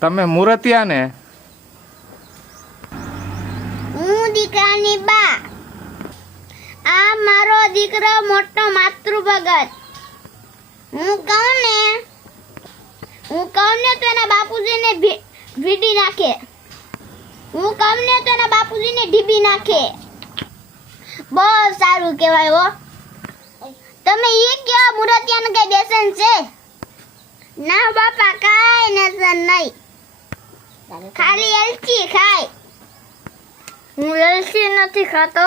તમે મુરતિયા ને? હું દીકરાની બા. આ મારો દીકરો મોટો માતૃભગત. હું કહું ને તો એના બાપુજીને ભીડી નાખે. હું કહું ને તો એના બાપુજીને ઢીબી નાખે. બહુ સારું કહેવાય હો. તમે એ કેવા મુરતિયાનું કઈ બેસન છે? ના બાપા, કાંઈ નસન નહીં. ખાલી એલચી ખાય. હું એલચી નથી ખાતો.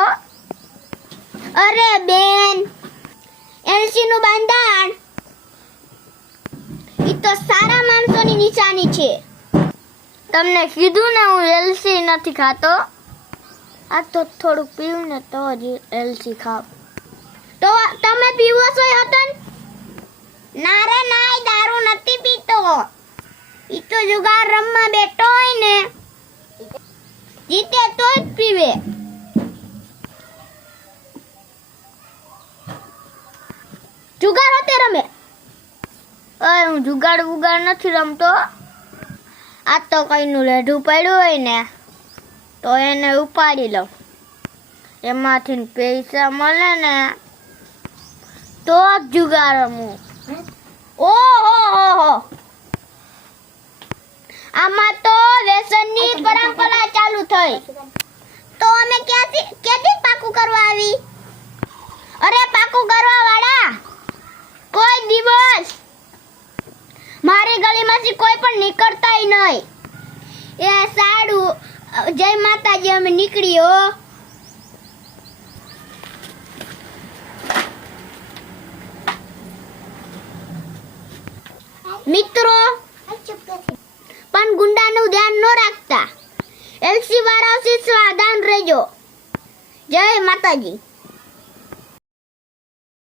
અરે બેન, એલચી નું બંધાણ ઈ તો સારા માણસોની નિશાની છે. તમને કીધું ને હું એલચી નથી ખાતો. આ તો થોડું પીવું ને તો જ એલચી ખાવ. તો તમે પીવો છો હતન? ના રે ના, દારૂ નથી પીતો. ઈ તો જુગાર રમવા બેઠો હોય ને, જીતે તો જ પીવે. જુગાર હોતે રમે? ઓય, હું જુગાડ નથી રમતો. આ તો કઈનું લેઢું પડ્યું હોય ને તો એને ઉપાડી લઉં. એમાંથી પૈસા મળે ને તો જ જુગાર રમું. ઓહો, આમાં તો વ્યસનની પરંપરા ચાલુ થઈ. તો અમે ક્યાંથી પાકું કરવા આવી? અરે પાકું કરવા વાળા, કોઈ દિવસ મારી ગલીમાંથી કોઈ પણ નીકળતાય નહીં. એ સાડું, જય માતાજી, અમે નીકળ્યો. મિત્રો, પણ ગુંડાનું ધ્યાન ન રાખતા. એલસી વાળા સાવધાન રહેજો. જય માતાજી.